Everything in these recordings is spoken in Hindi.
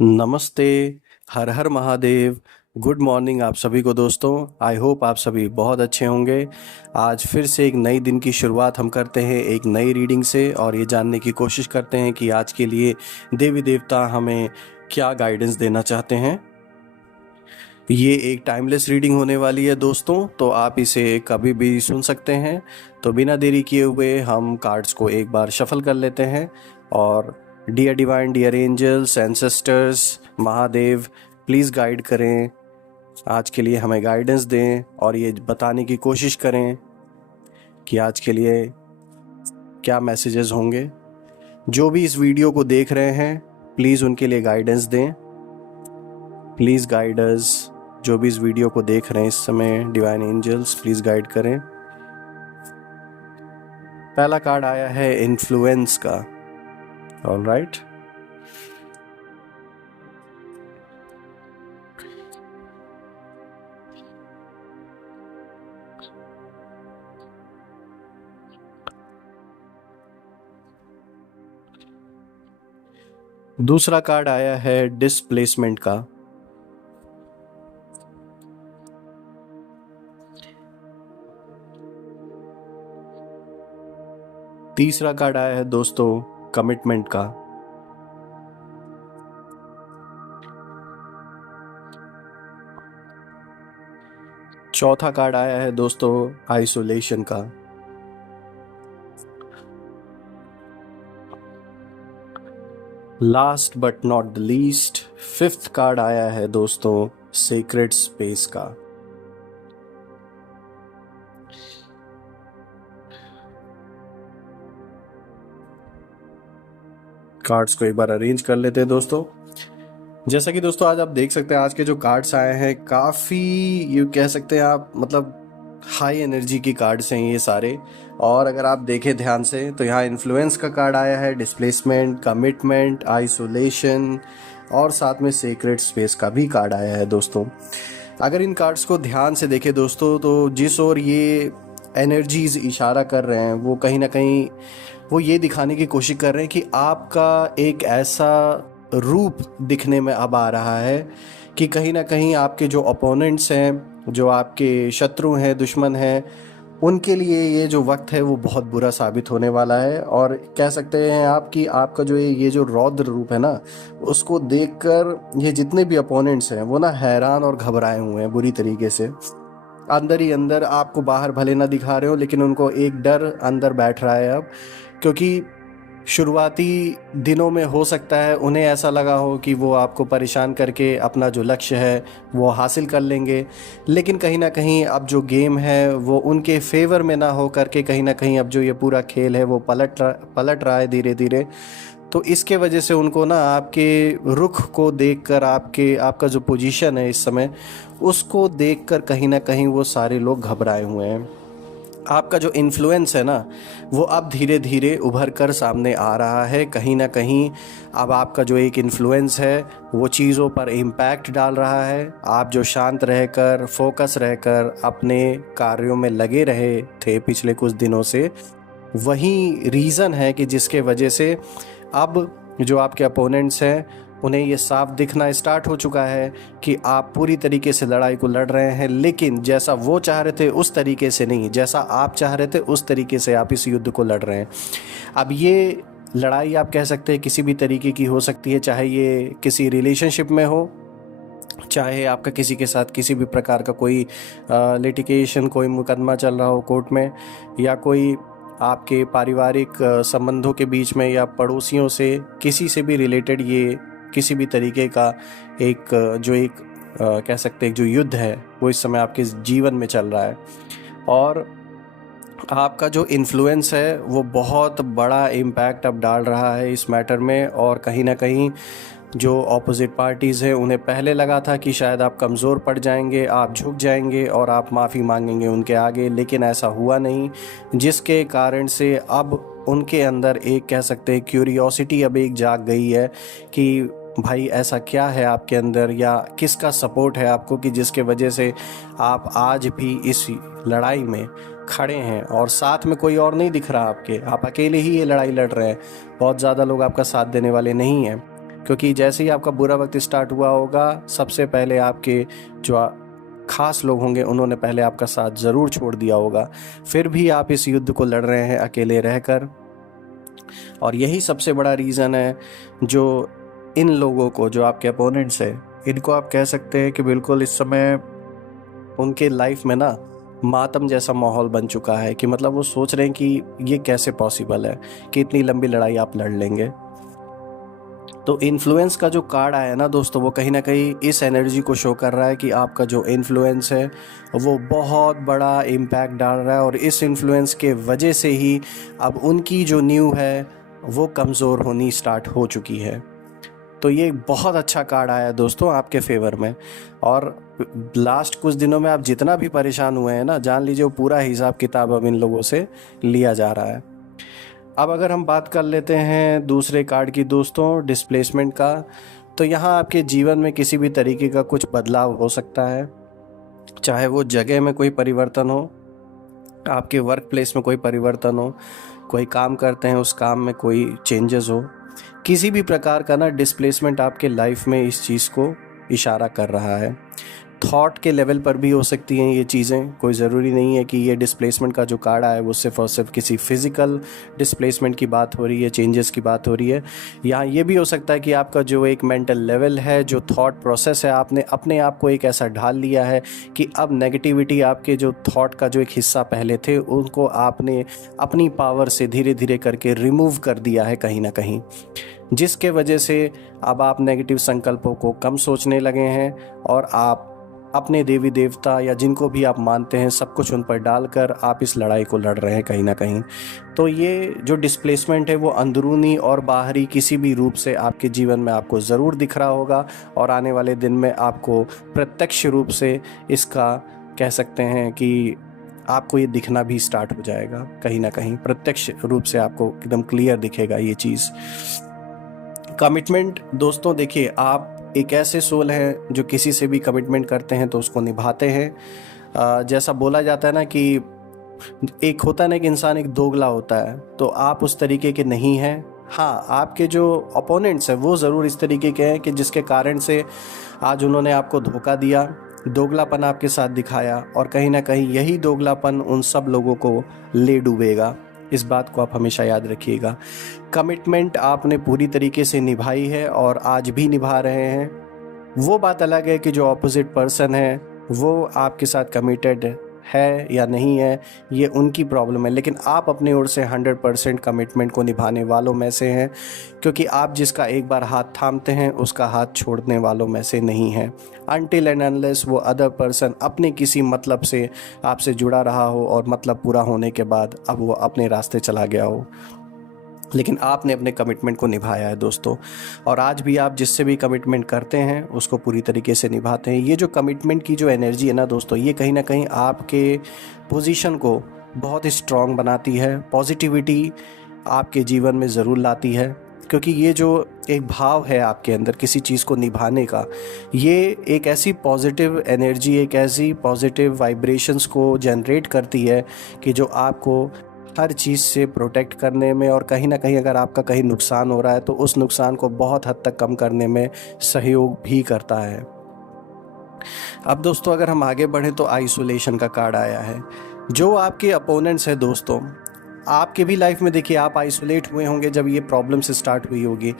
नमस्ते, हर हर महादेव, गुड मॉर्निंग आप सभी को दोस्तों। आई होप आप सभी बहुत अच्छे होंगे। आज फिर से एक नई दिन की शुरुआत हम करते हैं एक नई रीडिंग से और ये जानने की कोशिश करते हैं कि आज के लिए देवी देवता हमें क्या गाइडेंस देना चाहते हैं। ये एक टाइमलेस रीडिंग होने वाली है दोस्तों, तो आप इसे कभी भी सुन सकते हैं। तो बिना देरी किए हुए हम कार्ड्स को एक बार शफल कर लेते हैं और dear divine, dear angels, ancestors, Mahadev, please guide करें, आज के लिए हमें गाइडेंस दें और ये बताने की कोशिश करें कि आज के लिए क्या मैसेजेस होंगे। जो भी इस वीडियो को देख रहे हैं प्लीज़ उनके लिए गाइडेंस दें। Please guide us. जो भी इस वीडियो को देख रहे हैं इस समय, डिवाइन एंजल्स प्लीज़ गाइड करें। पहला कार्ड आया है इन्फ्लुएंस का। ऑल राइट, दूसरा कार्ड आया है डिस्प्लेसमेंट का। तीसरा कार्ड आया है दोस्तों कमिटमेंट का। चौथा कार्ड आया है दोस्तों आइसोलेशन का। Last but not the least, fifth card आया है दोस्तों सीक्रेट स्पेस का। कार्ड्स को एक बार अरेंज कर लेते हैं दोस्तों। जैसा कि दोस्तों आज आप देख सकते हैं, आज के जो कार्ड्स आए हैं काफ़ी, ये कह सकते हैं आप, मतलब हाई एनर्जी की कार्ड्स हैं ये सारे। और अगर आप देखें ध्यान से तो यहाँ इन्फ्लुएंस का कार्ड आया है, डिस्प्लेसमेंट, कमिटमेंट, आइसोलेशन और साथ में सीक्रेट स्पेस का भी कार्ड आया है दोस्तों। अगर इन कार्ड्स को ध्यान से देखें दोस्तों तो जिस ओर ये एनर्जीज इशारा कर रहे हैं वो कहीं ना कहीं वो ये दिखाने की कोशिश कर रहे हैं कि आपका एक ऐसा रूप दिखने में अब आ रहा है कि कहीं ना कहीं आपके जो अपोनेंट्स हैं, जो आपके शत्रु हैं, दुश्मन हैं, उनके लिए ये जो वक्त है वो बहुत बुरा साबित होने वाला है। और कह सकते हैं आप कि आपका जो ये जो रौद्र रूप है ना, उसको देखकर ये जितने भी अपोनेंट्स हैं वो ना हैरान और घबराए हुए हैं बुरी तरीके से। अंदर ही अंदर, आपको बाहर भले ना दिखा रहे हो लेकिन उनको एक डर अंदर बैठ रहा है अब, क्योंकि शुरुआती दिनों में हो सकता है उन्हें ऐसा लगा हो कि वो आपको परेशान करके अपना जो लक्ष्य है वो हासिल कर लेंगे, लेकिन कहीं ना कहीं अब जो गेम है वो उनके फेवर में ना हो करके कहीं ना कहीं अब जो ये पूरा खेल है वो पलट रहा है धीरे धीरे। तो इसके वजह से उनको ना आपके रुख को देखकर, आपका जो पोजीशन है इस समय उसको देखकर कहीं ना कहीं वो सारे लोग घबराए हुए हैं। आपका जो इन्फ्लुएंस है ना वो अब धीरे धीरे उभर कर सामने आ रहा है। कहीं ना कहीं अब आपका जो एक इन्फ्लुएंस है वो चीज़ों पर इम्पैक्ट डाल रहा है। आप जो शांत रहकर, फोकस रहकर अपने कार्यों में लगे रहे थे पिछले कुछ दिनों से, वही रीज़न है कि जिसके वजह से अब जो आपके अपोनेंट्स हैं उन्हें ये साफ दिखना स्टार्ट हो चुका है कि आप पूरी तरीके से लड़ाई को लड़ रहे हैं, लेकिन जैसा वो चाह रहे थे उस तरीके से नहीं, जैसा आप चाह रहे थे उस तरीके से आप इस युद्ध को लड़ रहे हैं। अब ये लड़ाई आप कह सकते हैं किसी भी तरीके की हो सकती है, चाहे ये किसी रिलेशनशिप में हो, चाहे आपका किसी के साथ किसी भी प्रकार का कोई लिटिगेशन, कोई मुकदमा चल रहा हो कोर्ट में, या कोई आपके पारिवारिक संबंधों के बीच में, या पड़ोसियों से किसी से भी रिलेटेड ये किसी भी तरीके का एक कह सकते हैं जो युद्ध है वो इस समय आपके जीवन में चल रहा है। और आपका जो इन्फ्लुएंस है वो बहुत बड़ा इम्पैक्ट अब डाल रहा है इस मैटर में। और कहीं ना कहीं जो ऑपोजिट पार्टीज़ हैं उन्हें पहले लगा था कि शायद आप कमज़ोर पड़ जाएंगे, आप झुक जाएंगे और आप माफ़ी मांगेंगे उनके आगे, लेकिन ऐसा हुआ नहीं, जिसके कारण से अब उनके अंदर एक कह सकते हैं क्यूरियोसिटी अब एक जाग गई है कि भाई ऐसा क्या है आपके अंदर, या किसका सपोर्ट है आपको कि जिसके वजह से आप आज भी इस लड़ाई में खड़े हैं और साथ में कोई और नहीं दिख रहा आपके, आप अकेले ही ये लड़ाई लड़ रहे हैं, बहुत ज़्यादा लोग आपका साथ देने वाले नहीं हैं। क्योंकि जैसे ही आपका बुरा वक्त स्टार्ट हुआ होगा, सबसे पहले आपके जो खास लोग होंगे उन्होंने पहले आपका साथ ज़रूर छोड़ दिया होगा। फिर भी आप इस युद्ध को लड़ रहे हैं अकेले रहकर। और यही सबसे बड़ा रीज़न है जो इन लोगों को, जो आपके अपोनेंट्स हैं, इनको आप कह सकते हैं कि बिल्कुल इस समय उनके लाइफ में ना मातम जैसा माहौल बन चुका है, कि मतलब वो सोच रहे हैं कि ये कैसे पॉसिबल है कि इतनी लंबी लड़ाई आप लड़ लेंगे। तो इन्फ्लुएंस का जो कार्ड आया ना दोस्तों, वो कहीं ना कहीं इस एनर्जी को शो कर रहा है कि आपका जो इन्फ्लुएंस है वो बहुत बड़ा इम्पैक्ट डाल रहा है, और इस इन्फ्लुएंस के वजह से ही अब उनकी जो न्यू है वो कमज़ोर होनी स्टार्ट हो चुकी है। तो ये बहुत अच्छा कार्ड आया है दोस्तों आपके फेवर में। और लास्ट कुछ दिनों में आप जितना भी परेशान हुए हैं ना, जान लीजिए वो पूरा हिसाब किताब अब इन लोगों से लिया जा रहा है। अब अगर हम बात कर लेते हैं दूसरे कार्ड की दोस्तों, डिस्प्लेसमेंट का, तो यहाँ आपके जीवन में किसी भी तरीके का कुछ बदलाव हो सकता है। चाहे वो जगह में कोई परिवर्तन हो, आपके वर्क प्लेस में कोई परिवर्तन हो, कोई काम करते हैं उस काम में कोई चेंजेस हो, किसी भी प्रकार का ना डिस्प्लेसमेंट आपके लाइफ में इस चीज़ को इशारा कर रहा है। थॉट के लेवल पर भी हो सकती हैं ये चीज़ें, कोई ज़रूरी नहीं है कि ये डिस्प्लेसमेंट का जो कार्ड आया है वो सिर्फ और सिर्फ किसी फिज़िकल डिस्प्लेसमेंट की बात हो रही है, चेंजेस की बात हो रही है। यहाँ ये भी हो सकता है कि आपका जो एक मेंटल लेवल है, जो थॉट प्रोसेस है, आपने अपने आप को एक ऐसा ढाल लिया है कि अब नेगेटिविटी, आपके जो थॉट का जो एक हिस्सा पहले थे उनको आपने अपनी पावर से धीरे धीरे करके रिमूव कर दिया है कहीं ना कहीं, जिसके वजह से अब आप नेगेटिव संकल्पों को कम सोचने लगे हैं और आप अपने देवी देवता या जिनको भी आप मानते हैं सब कुछ उन पर डालकर आप इस लड़ाई को लड़ रहे हैं कहीं ना कहीं। तो ये जो डिस्प्लेसमेंट है वो अंदरूनी और बाहरी किसी भी रूप से आपके जीवन में आपको ज़रूर दिख रहा होगा, और आने वाले दिन में आपको प्रत्यक्ष रूप से इसका कह सकते हैं कि आपको ये दिखना भी स्टार्ट हो जाएगा कहीं ना कहीं, प्रत्यक्ष रूप से आपको एकदम क्लियर दिखेगा ये चीज़। कमिटमेंट दोस्तों, देखिए आप एक ऐसे सोल हैं जो किसी से भी कमिटमेंट करते हैं तो उसको निभाते हैं। जैसा बोला जाता है ना कि एक होता है ना कि इंसान एक दोगला होता है, तो आप उस तरीके के नहीं हैं। हाँ, आपके जो अपोनेंट्स हैं वो ज़रूर इस तरीके के हैं कि जिसके कारण से आज उन्होंने आपको धोखा दिया, दोगलापन आपके साथ दिखाया, और कहीं ना कहीं यही दोगलापन उन सब लोगों को ले डूबेगा। इस बात को आप हमेशा याद रखिएगा। कमिटमेंट आपने पूरी तरीके से निभाई है और आज भी निभा रहे हैं। वो बात अलग है कि जो ऑपोजिट पर्सन है वो आपके साथ कमिटेड है या नहीं है, ये उनकी प्रॉब्लम है, लेकिन आप अपनी ओर से 100% कमिटमेंट को निभाने वालों में से हैं, क्योंकि आप जिसका एक बार हाथ थामते हैं उसका हाथ छोड़ने वालों में से नहीं हैं, अनटिल एंड अनलेस वो अदर पर्सन अपने किसी मतलब से आपसे जुड़ा रहा हो और मतलब पूरा होने के बाद अब वो अपने रास्ते चला गया हो। लेकिन आपने अपने कमिटमेंट को निभाया है दोस्तों, और आज भी आप जिससे भी कमिटमेंट करते हैं उसको पूरी तरीके से निभाते हैं। ये जो कमिटमेंट की जो एनर्जी है ना दोस्तों, ये कहीं ना कहीं आपके पोजीशन को बहुत स्ट्रॉन्ग बनाती है, पॉजिटिविटी आपके जीवन में ज़रूर लाती है, क्योंकि ये जो एक भाव है आपके अंदर किसी चीज़ को निभाने का, ये एक ऐसी पॉजिटिव एनर्जी, एक ऐसी पॉजिटिव वाइब्रेशंस को जनरेट करती है कि जो आपको हर चीज़ से प्रोटेक्ट करने में, और कहीं ना कहीं अगर आपका कहीं नुकसान हो रहा है तो उस नुकसान को बहुत हद तक कम करने में सहयोग भी करता है। अब दोस्तों अगर हम आगे बढ़ें तो आइसोलेशन का कार्ड आया है। जो आपके अपोनेंट्स हैं दोस्तों, आपके भी लाइफ में देखिए आप आइसोलेट हुए होंगे जब ये प्रॉब्लम से स्टार्ट हुई होगी।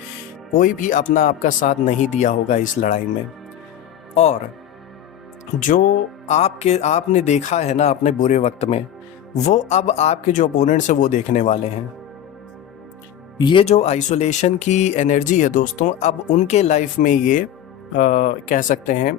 कोई भी अपना आपका साथ नहीं दिया होगा इस लड़ाई में, और जो आपने देखा है ना अपने बुरे वक्त में, वो अब आपके जो अपोनेंट्स हैं वो देखने वाले हैं। ये जो आइसोलेशन की एनर्जी है दोस्तों, अब उनके लाइफ में ये कह सकते हैं,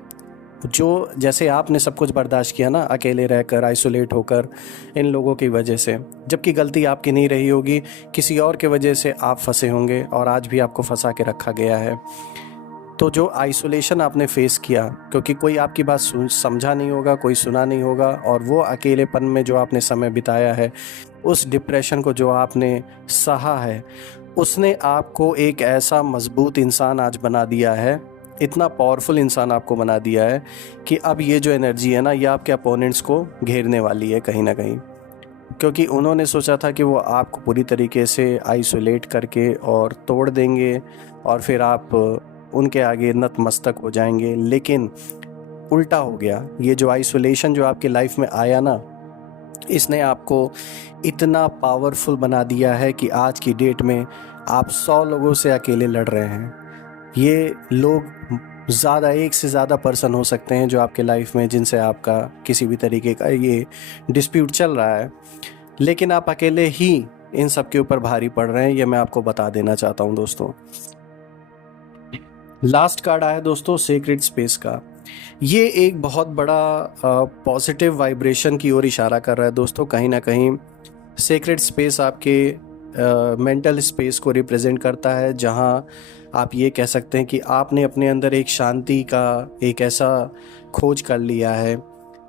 जो जैसे आपने सब कुछ बर्दाश्त किया ना अकेले रहकर, आइसोलेट होकर इन लोगों की वजह से, जबकि गलती आपकी नहीं रही होगी, किसी और के वजह से आप फंसे होंगे और आज भी आपको फंसा के रखा गया है। तो जो आइसोलेशन आपने फेस किया, क्योंकि कोई आपकी बात समझा नहीं होगा, कोई सुना नहीं होगा, और वो अकेलेपन में जो आपने समय बिताया है, उस डिप्रेशन को जो आपने सहा है, उसने आपको एक ऐसा मजबूत इंसान आज बना दिया है, इतना पावरफुल इंसान आपको बना दिया है कि अब ये जो एनर्जी है ना, ये आपके अपोनेंट्स को घेरने वाली है कहीं ना कहीं। क्योंकि उन्होंने सोचा था कि वो आपको पूरी तरीके से आइसोलेट करके और तोड़ देंगे और फिर आप उनके आगे नतमस्तक हो जाएंगे, लेकिन उल्टा हो गया। ये जो आइसोलेशन जो आपके लाइफ में आया ना, इसने आपको इतना पावरफुल बना दिया है कि आज की डेट में आप 100 लोगों से अकेले लड़ रहे हैं। ये लोग ज़्यादा, एक से ज़्यादा पर्सन हो सकते हैं जो आपके लाइफ में, जिनसे आपका किसी भी तरीके का ये डिस्प्यूट चल रहा है, लेकिन आप अकेले ही इन सब के ऊपर भारी पड़ रहे हैं। ये मैं आपको बता देना चाहता हूँ दोस्तों। लास्ट कार्ड आया दोस्तों सेक्रेड स्पेस का। ये एक बहुत बड़ा पॉजिटिव वाइब्रेशन की ओर इशारा कर रहा है दोस्तों। कहीं ना कहीं सेक्रेड स्पेस आपके मेंटल स्पेस को रिप्रेजेंट करता है, जहां आप ये कह सकते हैं कि आपने अपने अंदर एक शांति का एक ऐसा खोज कर लिया है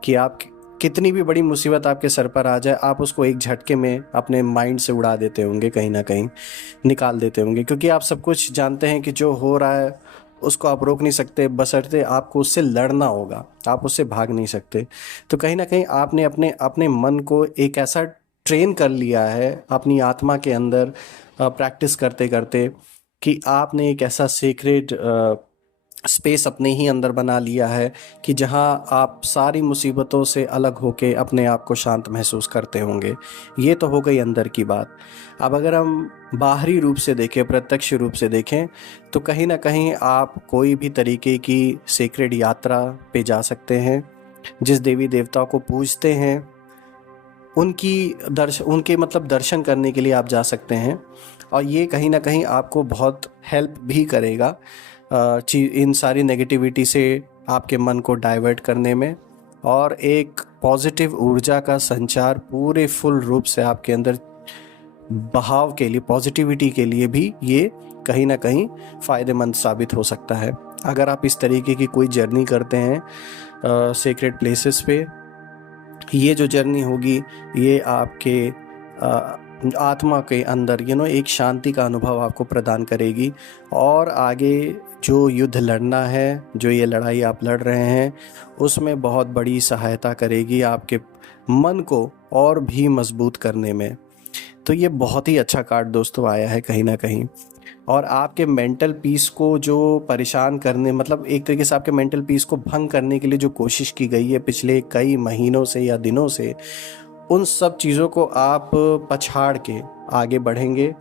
कि आप कितनी भी बड़ी मुसीबत आपके सर पर आ जाए, आप उसको एक झटके में अपने माइंड से उड़ा देते होंगे, कहीं ना कहीं निकाल देते होंगे, क्योंकि आप सब कुछ जानते हैं कि जो हो रहा है उसको आप रोक नहीं सकते, बशर्ते आपको उससे लड़ना होगा, आप उससे भाग नहीं सकते। तो कहीं ना कहीं आपने अपने अपने मन को एक ऐसा ट्रेन कर लिया है अपनी आत्मा के अंदर प्रैक्टिस करते करते, कि आपने एक ऐसा सीक्रेट स्पेस अपने ही अंदर बना लिया है कि जहां आप सारी मुसीबतों से अलग होके अपने आप को शांत महसूस करते होंगे। ये तो हो गई अंदर की बात। अब अगर हम बाहरी रूप से देखें, प्रत्यक्ष रूप से देखें, तो कहीं ना कहीं आप कोई भी तरीके की सीक्रेट यात्रा पे जा सकते हैं। जिस देवी देवता को पूजते हैं उनके मतलब दर्शन करने के लिए आप जा सकते हैं, और ये कहीं ना कहीं आपको बहुत हेल्प भी करेगा इन सारी नेगेटिविटी से आपके मन को डाइवर्ट करने में, और एक पॉजिटिव ऊर्जा का संचार पूरे फुल रूप से आपके अंदर बहाव के लिए, पॉजिटिविटी के लिए भी ये कहीं ना कहीं फ़ायदेमंद साबित हो सकता है। अगर आप इस तरीके की कोई जर्नी करते हैं सेक्रेट प्लेसेस पे, ये जो जर्नी होगी ये आपके आत्मा के अंदर एक शांति का अनुभव आपको प्रदान करेगी, और आगे जो युद्ध लड़ना है, जो ये लड़ाई आप लड़ रहे हैं, उसमें बहुत बड़ी सहायता करेगी आपके मन को और भी मजबूत करने में। तो ये बहुत ही अच्छा कार्ड दोस्तों आया है कहीं ना कहीं, और आपके मेंटल पीस को जो परेशान करने, मतलब एक तरीके से आपके मेंटल पीस को भंग करने के लिए जो कोशिश की गई है पिछले कई महीनों से या दिनों से, उन सब चीज़ों को आप पछाड़ के आगे बढ़ेंगे,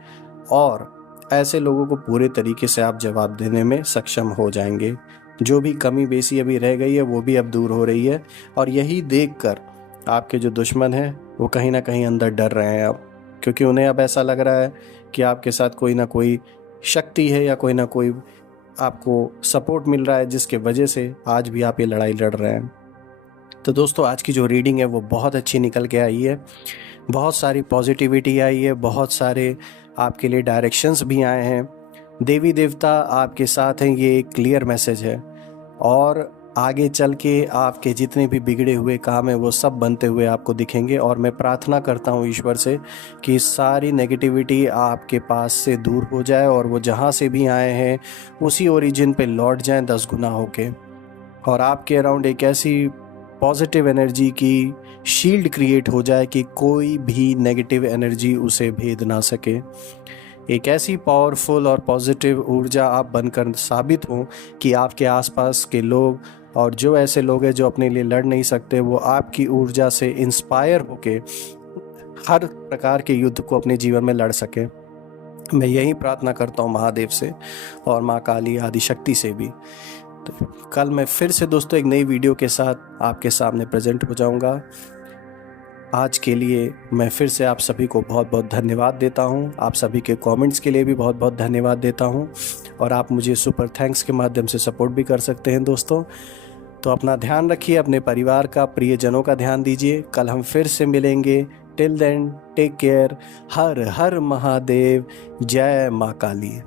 और ऐसे लोगों को पूरे तरीके से आप जवाब देने में सक्षम हो जाएंगे। जो भी कमी बेसी अभी रह गई है वो भी अब दूर हो रही है, और यही देखकर आपके जो दुश्मन हैं वो कहीं ना कहीं अंदर डर रहे हैं अब, क्योंकि उन्हें अब ऐसा लग रहा है कि आपके साथ कोई ना कोई शक्ति है या कोई ना कोई आपको सपोर्ट मिल रहा है, जिसके वजह से आज भी आप ये लड़ाई लड़ रहे हैं। तो दोस्तों आज की जो रीडिंग है वो बहुत अच्छी निकल के आई है, बहुत सारी पॉजिटिविटी आई है, बहुत सारे आपके लिए डायरेक्शंस भी आए हैं। देवी देवता आपके साथ हैं, ये एक क्लियर मैसेज है, और आगे चल के आपके जितने भी बिगड़े हुए काम हैं वो सब बनते हुए आपको दिखेंगे। और मैं प्रार्थना करता हूँ ईश्वर से कि सारी नेगेटिविटी आपके पास से दूर हो जाए, और वो जहाँ से भी आए हैं उसी ओरिजिन पे लौट जाएं 10 गुना होके, और आपके अराउंड एक ऐसी पॉजिटिव एनर्जी की शील्ड क्रिएट हो जाए कि कोई भी नेगेटिव एनर्जी उसे भेद ना सके। एक ऐसी पावरफुल और पॉजिटिव ऊर्जा आप बनकर साबित हों कि आपके आसपास के लोग, और जो ऐसे लोग हैं जो अपने लिए लड़ नहीं सकते, वो आपकी ऊर्जा से इंस्पायर होके हर प्रकार के युद्ध को अपने जीवन में लड़ सके। मैं यही प्रार्थना करता हूँ महादेव से और माँ काली आदिशक्ति से भी। तो कल मैं फिर से दोस्तों एक नई वीडियो के साथ आपके सामने प्रेजेंट हो जाऊंगा। आज के लिए मैं फिर से आप सभी को बहुत बहुत धन्यवाद देता हूं, आप सभी के कमेंट्स के लिए भी बहुत बहुत धन्यवाद देता हूं, और आप मुझे सुपर थैंक्स के माध्यम से सपोर्ट भी कर सकते हैं दोस्तों। तो अपना ध्यान रखिए, अपने परिवार का, प्रियजनों का ध्यान दीजिए। कल हम फिर से मिलेंगे। Till then take care. हर हर महादेव। जय माँ काली।